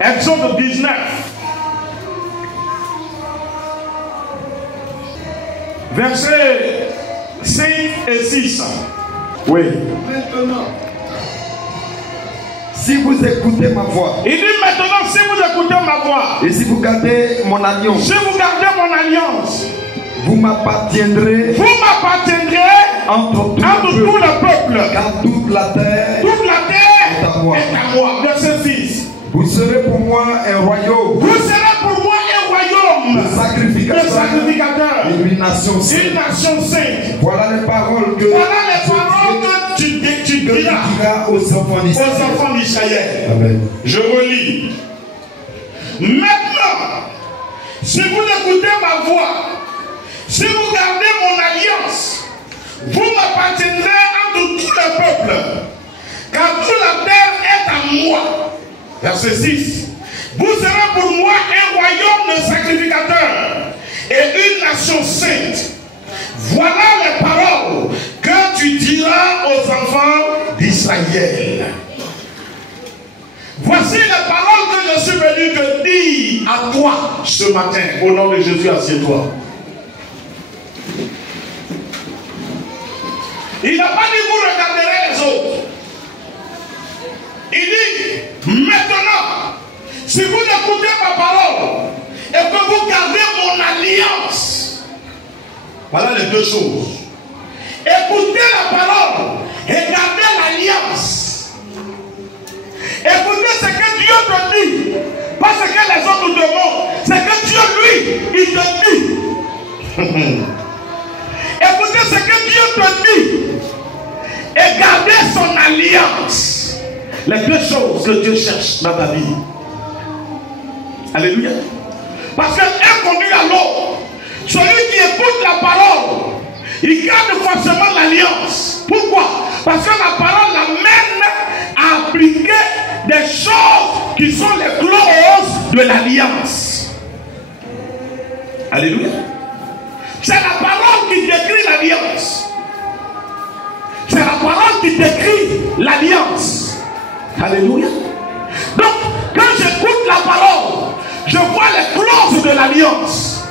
Exode 19. Versets 5 et 6. Oui. Maintenant, si vous écoutez ma voix, Il dit maintenant, si vous écoutez ma voix, et si vous gardez mon alliance, si vous gardez mon alliance, vous m'appartiendrez entre tout le peuple, car toute la terre est à moi. Verset 6. Vous serez pour moi un royaume, Vous serez pour moi un royaume de sacrificateurs et une nation sainte. Une nation sainte. Voilà les paroles que tu diras aux enfants d'Israël. Amen. Je relis. Maintenant, si vous écoutez ma voix, si vous gardez mon alliance, vous m'appartiendrez entre tout le peuple, car toute la terre est à moi. Verset 6. Vous serez pour moi un royaume de sacrificateurs et une nation sainte. Voilà les paroles que tu diras aux enfants d'Israël. Voici les paroles que je suis venu te dire à toi ce matin. Au nom de Jésus, assieds-toi. Il n'a pas dit vous regarderez les autres. Il dit maintenant, si vous écoutez ma parole et que vous gardez mon alliance, voilà les deux choses. Écoutez la parole et gardez l'alliance. Écoutez ce que Dieu te dit, pas ce que les autres te demandent, c'est que Dieu lui, il te dit. Écoutez ce que Dieu te dit et gardez son alliance. Les deux choses que Dieu cherche dans ta vie. Alléluia. Parce qu'un conduit à l'autre. Celui qui écoute la parole, il garde forcément l'alliance. Pourquoi? Parce que la parole l'amène à appliquer des choses qui sont les clauses de l'alliance. Alléluia. C'est la parole qui décrit l'alliance. C'est la parole qui décrit l'alliance. Alléluia. Donc, quand j'écoute la parole, je vois les clauses de l'alliance.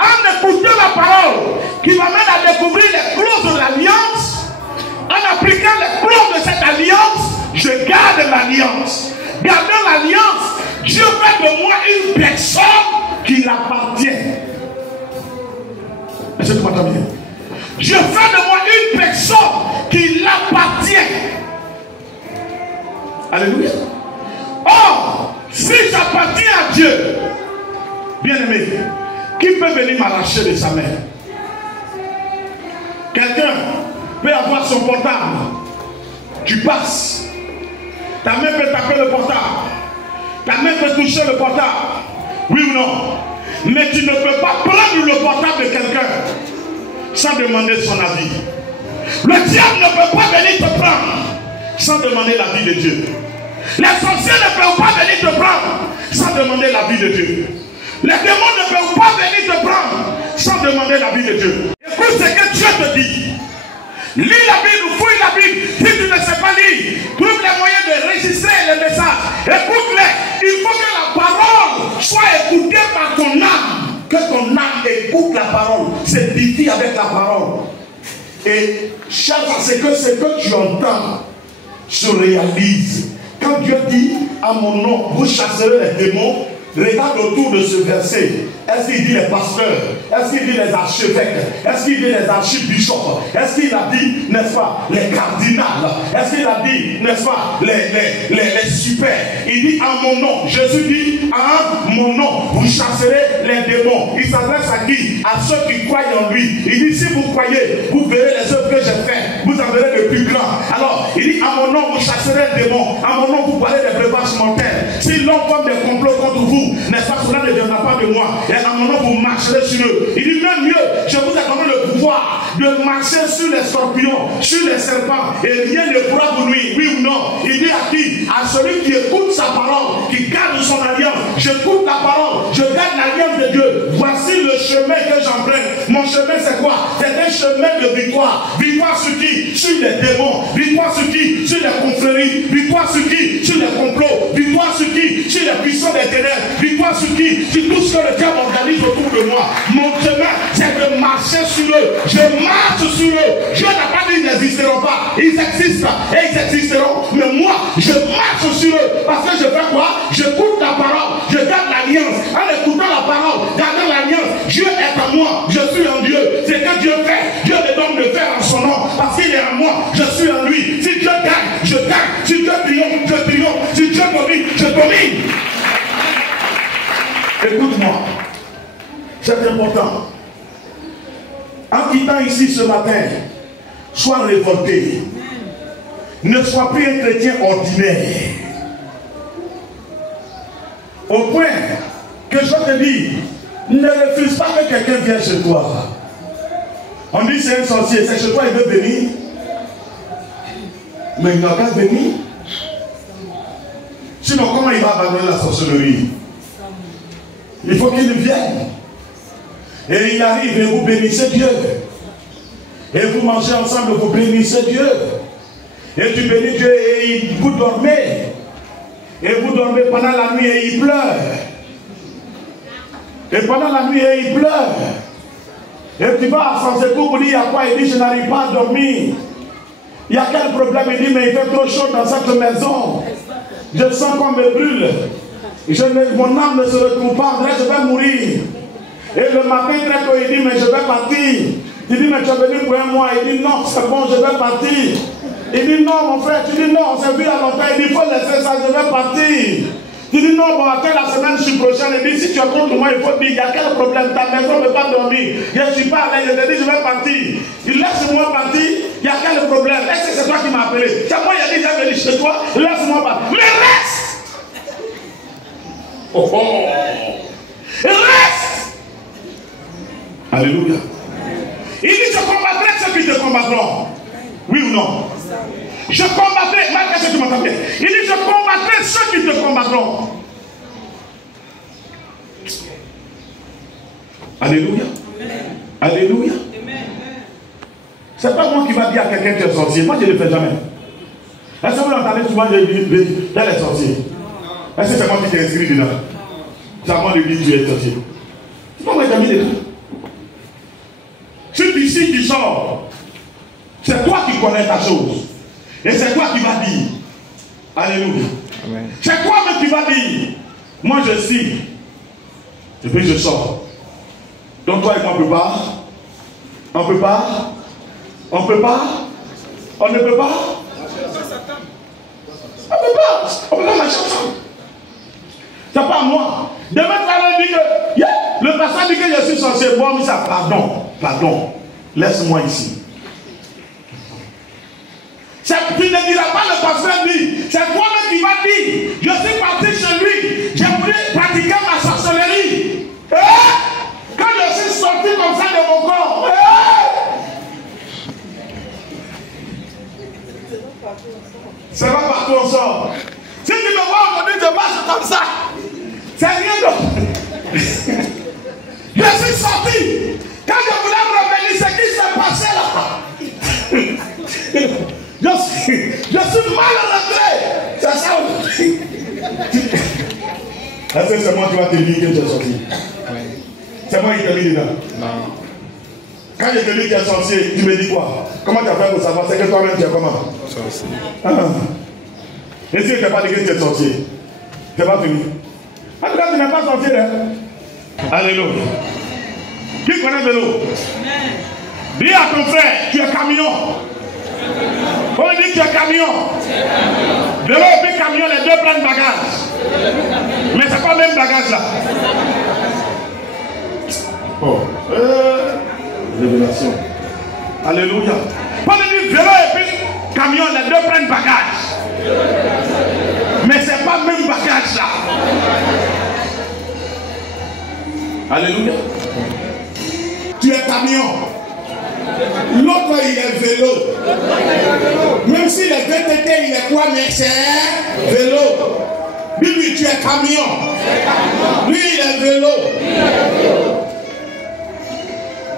En écoutant la parole qui m'amène à découvrir les clauses de l'alliance, en appliquant les clauses de cette alliance, je garde l'alliance. Gardant l'alliance, Dieu fait de moi une personne qui l'appartient. Est-ce que tu m'entends bien? Je fais de moi une personne qui l'appartient. Alléluia. Or, si j'appartiens à Dieu, bien aimé, qui peut venir m'arracher de sa main? Quelqu'un peut avoir son portable. Tu passes. Ta main peut taper le portable. Ta main peut toucher le portable. Oui ou non? Mais tu ne peux pas prendre le portable de quelqu'un sans demander son avis. Le diable ne peut pas venir te prendre sans demander l'avis de Dieu. Les sorciers ne peuvent pas venir te prendre sans demander l'avis de Dieu. Les démons ne peuvent pas venir te prendre sans demander l'avis de Dieu. Écoute ce que Dieu te dit. Lis la Bible, fouille la Bible. Si tu ne sais pas lire, trouve les moyens de enregistrer les messages. Écoute-les. Il faut que la parole soit écoutée par ton âme. Que ton âme écoute la parole. S'édifie avec la parole. Et cherche à ce que tu entends se réalise. Quand Dieu dit à mon nom, vous chasserez les démons, regarde autour de ce verset. Est-ce qu'il dit les pasteurs? Est-ce qu'il dit les archevêques? Est-ce qu'il dit les archibishops? Est-ce qu'il a dit, n'est-ce pas, les cardinals? Est-ce qu'il a dit, n'est-ce pas, les super? Il dit à mon nom. Jésus dit à mon nom, vous chasserez les démons. Il s'adresse à qui? À ceux qui croient en lui. Il dit, si vous croyez, vous verrez les œuvres que j'ai faites. Vous en verrez de plus grands. Alors, il dit à mon nom, vous chasserez les démons. À mon nom, vous parlez des breuvages mortels. Si l'homme forme des complots contre vous, n'est-ce pas, cela ne viendra pas de moi. Et à mon nom, vous marcherez sur eux. Il dit même mieux, je vous ai donné le pouvoir de marcher sur les scorpions, sur les serpents, et rien ne pourra vous nuire. Oui ou non? Il dit à qui? À celui qui écoute sa parole, qui garde son alliance. J'écoute la parole, je garde l'alliance de Dieu. Voici le chemin que j'emprunte. Mon chemin, c'est quoi? C'est un chemin de victoire. Victoire sur qui? Sur les démons. Victoire sur qui? Sur les confréries. Victoire sur qui? Sur les complots. Victoire sur qui? Sur les puissances. eux. Dieu n'a pas dit qu'ils n'existeront pas. Ils existent et ils existeront. Mais moi, je marche sur eux. Parce que je fais quoi? J'écoute la parole. Je garde l'alliance. En écoutant la parole, gardant l'alliance, Dieu est en moi. Je suis en Dieu. C'est que Dieu fait. Dieu me donne de faire en son nom. Parce qu'il est en moi. Je suis en lui. Si Dieu gagne, je gagne. Si Dieu triomphe, je triomphe. Si Dieu domine, je domine. Écoute-moi. C'est important. En quittant ici ce matin, sois révolté. Ne sois plus un chrétien ordinaire. Au point que je te dis, ne refuse pas que quelqu'un vienne chez toi. On dit c'est un sorcier, c'est chez toi, il veut venir. Mais il n'a qu'à venir. Sinon, comment il va abandonner la sorcellerie? Il faut qu'il vienne. Et il arrive et vous bénissez Dieu. Et vous mangez ensemble, vous bénissez Dieu. Et tu bénis Dieu et vous dormez. Et vous dormez pendant la nuit et il pleure. Et pendant la nuit et il pleure. Et tu vas à son secours pour dire il y a quoi? Il dit je n'arrive pas à dormir. Il y a quel problème? Il dit mais il fait trop chaud dans cette maison. Je sens qu'on me brûle. Mon âme ne se retrouve pas. Je vais mourir. Et le matin très tôt il dit mais je vais partir. Il dit mais tu es venu pour un mois. Il dit non c'est bon je vais partir. Il dit non mon frère. Tu dis non on s'est vu à longtemps. Il dit il faut laisser ça je vais partir. Tu dis non bon après la semaine je suis prochaine. Il dit si tu es contre moi il faut dire il y a quel problème? Ta maison ne peut pas dormir. Je ne suis pas allé. Je te dis je vais partir. Il laisse-moi partir. Il y a quel problème? Est-ce que c'est toi qui m'as appelé? C'est moi il a dit j'ai venu chez toi. Laisse-moi partir. Mais reste. Oh oh. Reste. Alléluia. Il dit je combattrai ceux qui te combattront. Oui ou non? Je combattrai, malgré ce que tu m'entends bien. Il dit je combattrai ceux qui te combattront. Alléluia. Alléluia. C'est pas moi qui va dire à quelqu'un qui est sorcier. Moi je ne le fais jamais. Est-ce que vous entendez souvent dans les sorciers? Est-ce que c'est moi qui t'ai inscrit dedans? C'est à moi de dire que tu es sorcier. C'est pas moi qui t'ai mis dedans. Si tu ici tu sors, c'est toi qui connais ta chose. Et c'est toi qui vas dire. Alléluia. C'est toi-même qui vas dire. Moi je suis. Et puis je sors. Donc toi et moi on ne peut pas. On ne peut pas. On ne peut pas. On ne peut pas. On ne peut pas. On ne peut pas marcher ensemble. C'est pas moi. Demain tu vas dire que yeah, le pasteur dit que je suis sorcier. Bon, mais ça, pardon. Laisse-moi ici. Tu ne diras pas le pasteur dit. C'est toi-même qui vas dire. Je suis parti chez lui. J'ai voulu pratiquer ma sorcellerie. Quand je suis sorti comme ça de mon corps. Ça va partout on sort. Si tu me vois aujourd'hui, je marche comme ça. C'est rien d'autre. Je suis sorti. Quand je voulais me revenir, ce qui s'est passé là. Je suis mal rentré. C'est ça aujourd'hui. Est-ce que c'est moi qui va te dire que tu es sorti? C'est moi qui t'ai mis dedans. Non. Quand je te dis que tu es sorcier, tu me dis quoi? Comment tu as fait pour savoir? C'est que toi-même tu es comment? Sorcier. Et si tu n'es pas dit que tu es sorcier, tu n'es pas fini. En tout cas, tu n'es pas sorcier. Hein? Alléluia. Qui connaît vélo? Dis à ton frère, tu es camion. On dit tu es camion. Vélo et puis camion, les deux prennent bagages. Mais c'est pas le même bagage là. Oh. Révélation. Alléluia. On dit vélo et puis camion, les deux prennent bagages. Mais c'est pas le même bagage là. Alléluia. Tu es camion. L'autre il est vélo. Même s'il est VTT, il est quoi? Mais c'est vélo. Lui, tu es camion. Lui, il est vélo.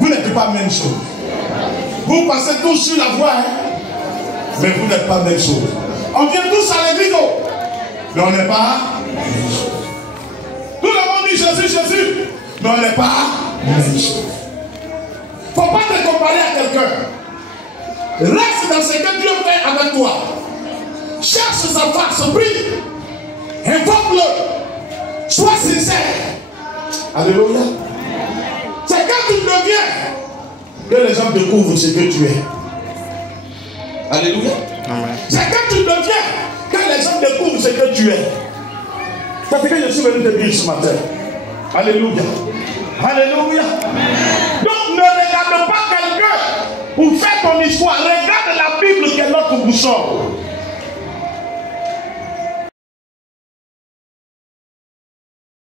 Vous n'êtes pas la même chose. Vous passez tous sur la voie, hein? Mais vous n'êtes pas la même chose. On vient tous à l'église, mais on n'est pas. Tout le monde dit Jésus, mais on n'est pas. Il ne faut pas te comparer à quelqu'un. Reste dans ce que Dieu fait avec toi. Cherche sa face, prie. Invoque-le. Sois sincère. Alléluia. C'est quand tu deviens que les gens découvrent ce que tu es. Alléluia. C'est quand tu deviens que les gens découvrent ce que tu es. C'est ce que je suis venu te dire ce matin. Alléluia. Alléluia. Donc ne regarde pas quelqu'un pour faire ton histoire. Regarde la Bible qui est notre boussole.